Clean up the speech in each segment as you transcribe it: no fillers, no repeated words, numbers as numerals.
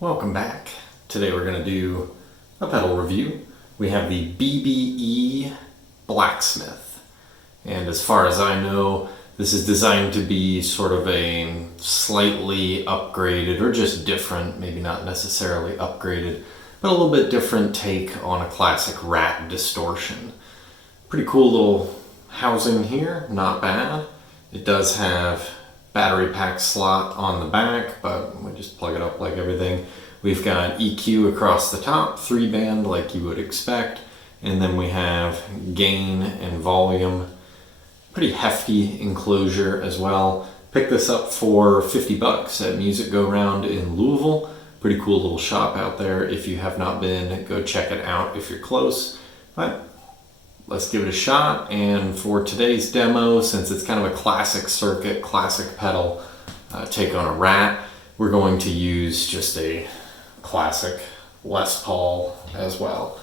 Welcome back. Today we're going to do a pedal review. We have the BBE Blacksmith. And as far as I know, this is designed to be sort of a slightly upgraded or just different, maybe not necessarily upgraded, but a little bit different take on a classic Rat distortion. Pretty cool little housing here, not bad. It does have battery pack slot on the back, but we just plug it up like everything. We've got EQ across the top, 3-band like you would expect, and then we have gain and volume. Pretty hefty enclosure as well. Picked this up for $50 at Music Go Round in Louisville. Pretty cool little shop out there. If you have not been, go check it out if you're close. But let's give it a shot. And for today's demo, since it's kind of a classic circuit, classic pedal take on a Rat, we're going to use just a classic Les Paul as well.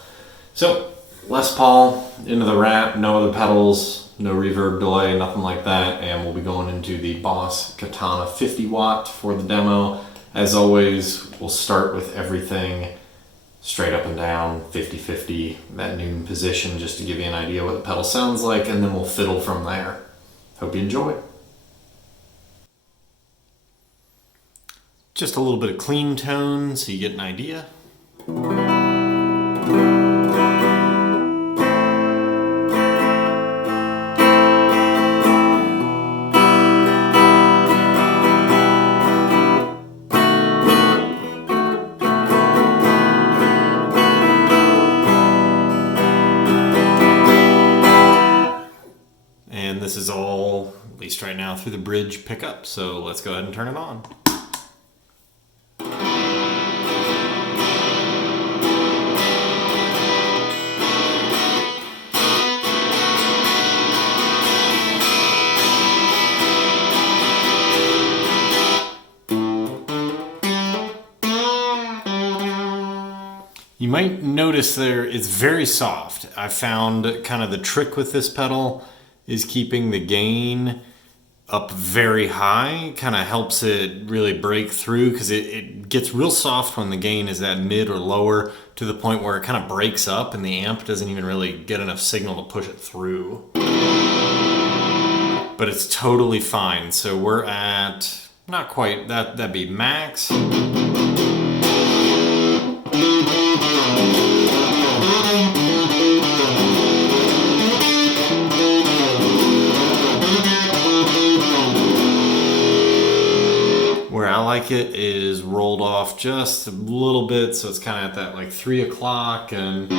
So Les Paul into the Rat, no other pedals, no reverb delay, nothing like that. And we'll be going into the Boss Katana 50 watt for the demo. As always, we'll start with everything straight up and down, 50-50, that noon position, just to give you an idea what the pedal sounds like, and then we'll fiddle from there. Hope you enjoy. Just a little bit of clean tone so you get an idea. And this is all, at least right now, through the bridge pickup, so let's go ahead and turn it on. You might notice there it's very soft. I found kind of the trick with this pedal is keeping the gain up very high. Kind of helps it really break through because it gets real soft when the gain is at mid or lower to the point where it kind of breaks up and the amp doesn't even really get enough signal to push it through. But it's totally fine. So we're at, not quite, that'd be max. Where I like it is rolled off just a little bit, so it's kind of at that like 3 o'clock and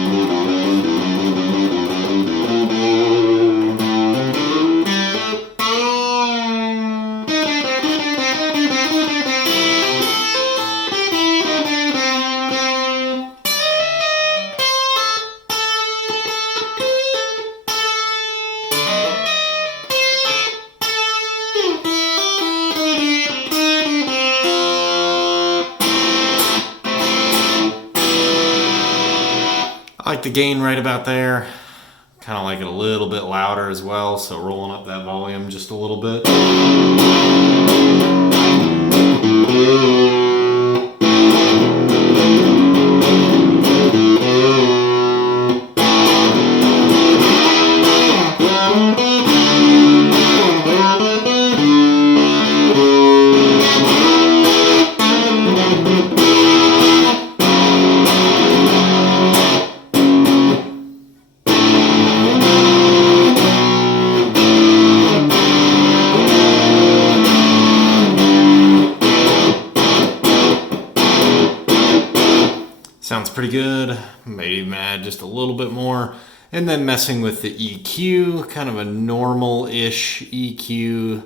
I like the gain right about there. Kind of like it a little bit louder as well, so rolling up that volume just a little bit. Sounds pretty good. Maybe even add just a little bit more. And then messing with the EQ, kind of a normal-ish EQ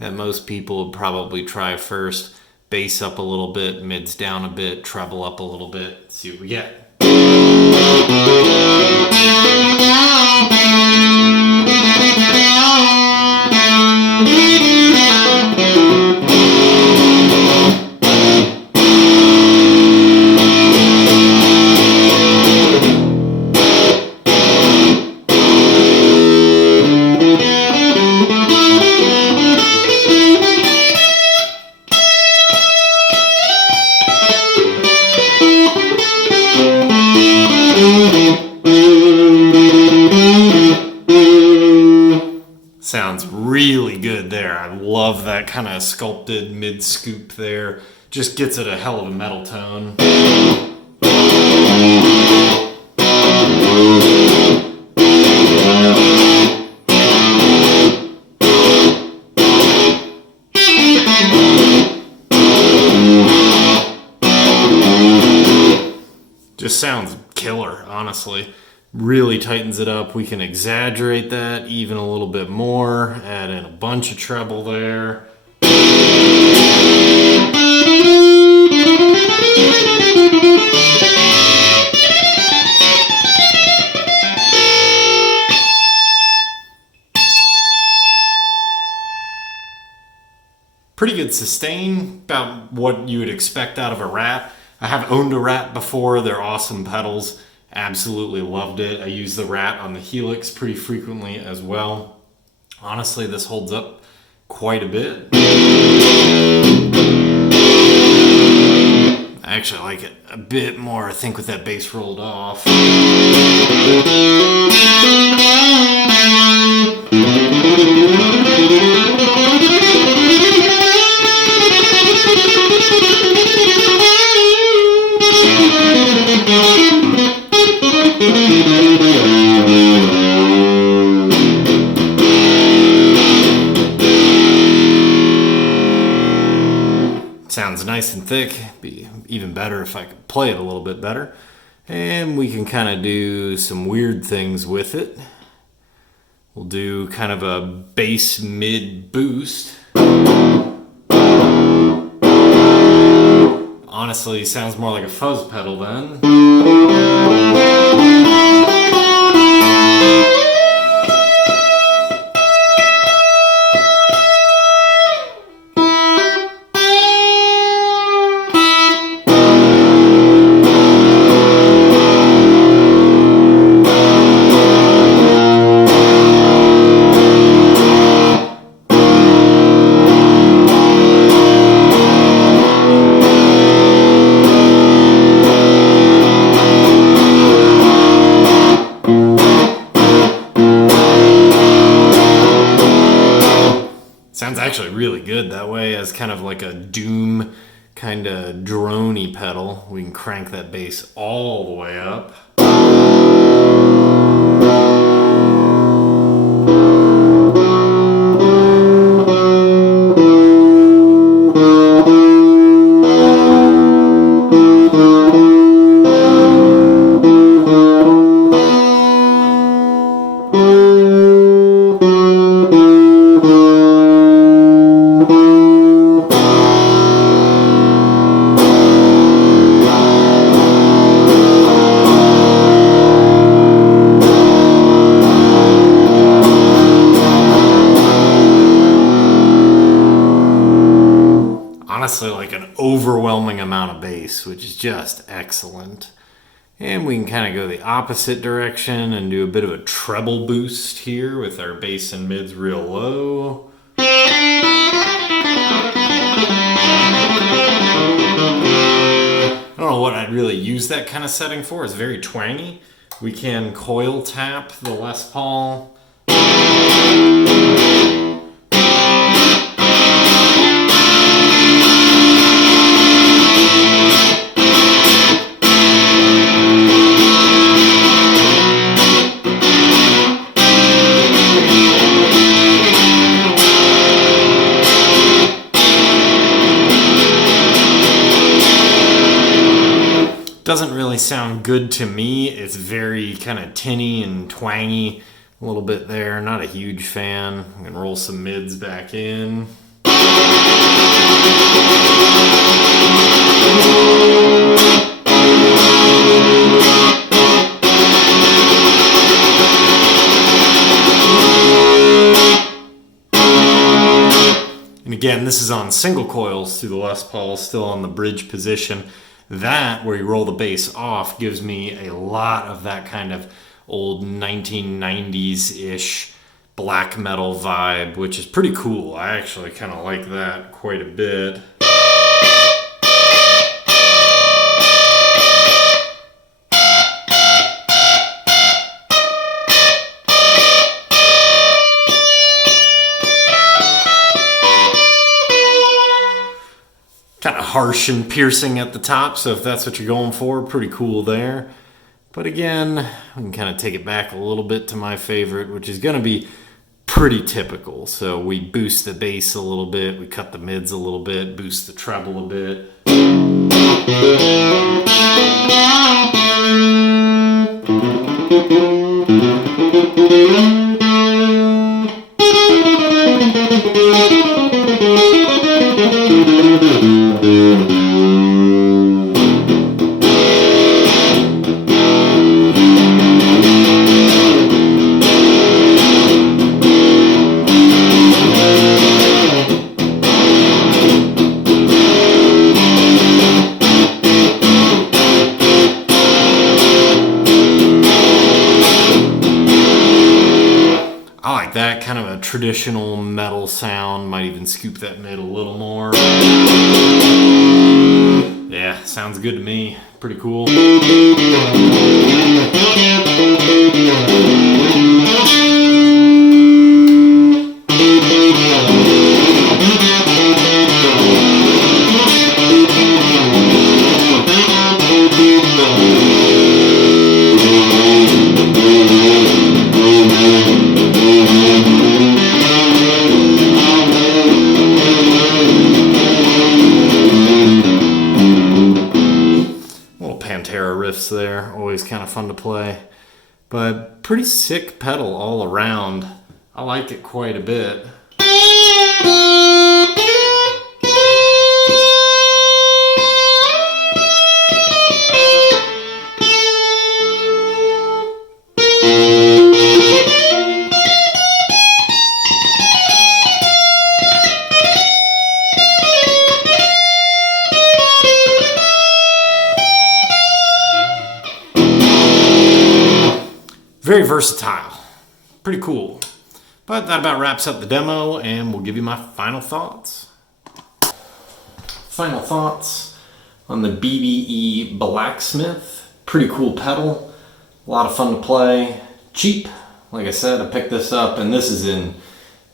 that most people would probably try first. Bass up a little bit, mids down a bit, treble up a little bit. See what we get. really good there. I love that kind of sculpted mid scoop there. Just gets it a hell of a metal tone. Just sounds killer, honestly. Really tightens it up. We can exaggerate that even a little bit more. Add in a bunch of treble there. Pretty good sustain, about what you would expect out of a Rat. I have owned a Rat before. They're awesome pedals. Absolutely loved it. I use the Rat on the Helix pretty frequently as well. Honestly, this holds up quite a bit. I actually like it a bit more, I think, with that bass rolled off. Sounds nice and thick. Be even better if I could play it a little bit better. And we can kind of do some weird things with it. We'll do kind of a bass mid boost. Honestly, sounds more like a fuzz pedal then. Sounds actually really good that way as kind of like a doom kind of droney pedal. We can crank that bass all the way up. Honestly, like an overwhelming amount of bass, which is just excellent. And we can kind of go the opposite direction and do a bit of a treble boost here with our bass and mids real low. I don't know what I'd really use that kind of setting for. It's very twangy. We can coil tap the Les Paul. Doesn't really sound good to me. It's very kind of tinny and twangy a little bit there. Not a huge fan. I'm going to roll some mids back in. And again, this is on single coils through the Les Paul, still on the bridge position. That, where you roll the bass off, gives me a lot of that kind of old 1990s-ish black metal vibe, which is pretty cool. I actually kind of like that quite a bit. harsh and piercing at the top, so if that's what you're going for, pretty cool there. But again, we can kind of take it back a little bit to my favorite, which is going to be pretty typical. So we boost the bass a little bit, we cut the mids a little bit, boost the treble a bit. I like that, kind of a traditional metal sound. Might even scoop that mid a little more. Yeah, sounds good to me. Pretty cool. Riffs there, always kind of fun to play, but pretty sick pedal all around. I like it quite a bit. Very versatile, pretty cool. But that about wraps up the demo, and we'll give you my final thoughts. Final thoughts on the BBE Blacksmith. Pretty cool pedal, a lot of fun to play, cheap. Like I said, I picked this up, and this is in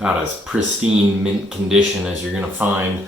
about as pristine mint condition as you're gonna find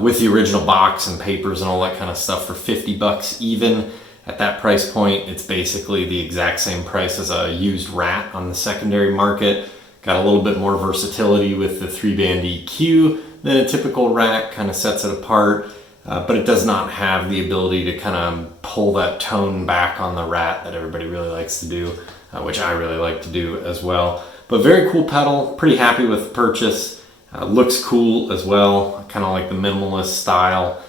with the original box and papers and all that kind of stuff for 50 bucks even. At that price point, it's basically the exact same price as a used Rat on the secondary market. Got a little bit more versatility with the 3-band EQ than a typical Rat, kind of sets it apart, but it does not have the ability to kind of pull that tone back on the Rat that everybody really likes to do, which I really like to do as well. But very cool pedal, pretty happy with the purchase. Looks cool as well, kind of like the minimalist style.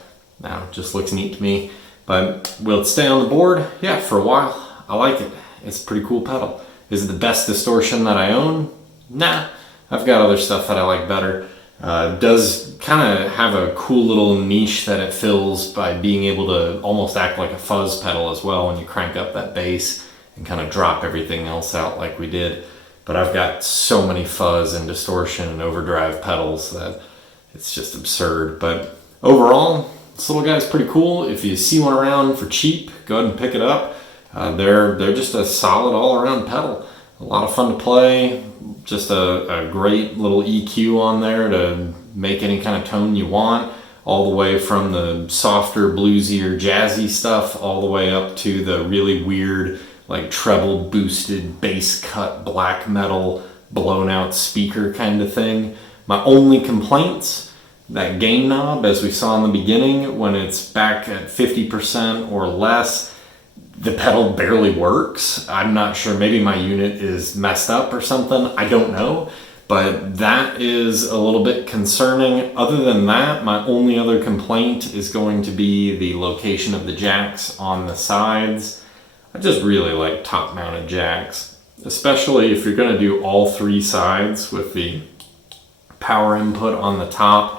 Just looks neat to me. But will it stay on the board? Yeah, for a while. I like it. It's a pretty cool pedal. Is it the best distortion that I own? Nah, I've got other stuff that I like better. It does kind of have a cool little niche that it fills by being able to almost act like a fuzz pedal as well when you crank up that bass and kind of drop everything else out like we did. But I've got so many fuzz and distortion and overdrive pedals that it's just absurd. But overall, this little guy's pretty cool. If you see one around for cheap, go ahead and pick it up. They're just a solid all-around pedal. A lot of fun to play. Just a great little EQ on there to make any kind of tone you want. All the way from the softer, bluesy or jazzy stuff, all the way up to the really weird, like treble boosted, bass cut, black metal, blown out speaker kind of thing. My only complaints, that gain knob, as we saw in the beginning, when it's back at 50% or less, the pedal barely works. I'm not sure, maybe my unit is messed up or something, I don't know, but that is a little bit concerning. Other than that, my only other complaint is going to be the location of the jacks on the sides. I just really like top mounted jacks, especially if you're going to do all three sides with the power input on the top.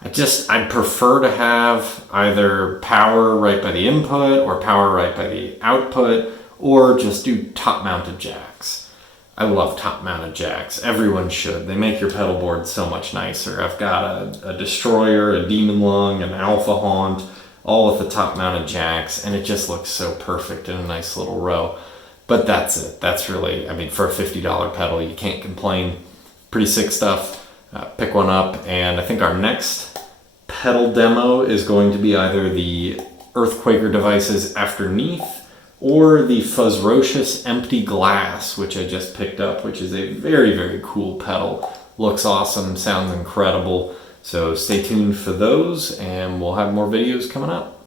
I'd prefer to have either power right by the input or power right by the output, or just do top mounted jacks. I love top mounted jacks. Everyone should. They make your pedal board so much nicer. I've got a Destroyer, a Demon Lung, an Alpha Haunt, all with the top mounted jacks, and it just looks so perfect in a nice little row. But that's it. That's really, I mean, for a $50 pedal, you can't complain. Pretty sick stuff. Pick one up, and I think our next pedal demo is going to be either the Earthquaker devices Afterneath or the Fuzzrocious Empty Glass, which I just picked up, which is a very, very cool pedal. Looks awesome, sounds incredible. So stay tuned for those, and we'll have more videos coming up.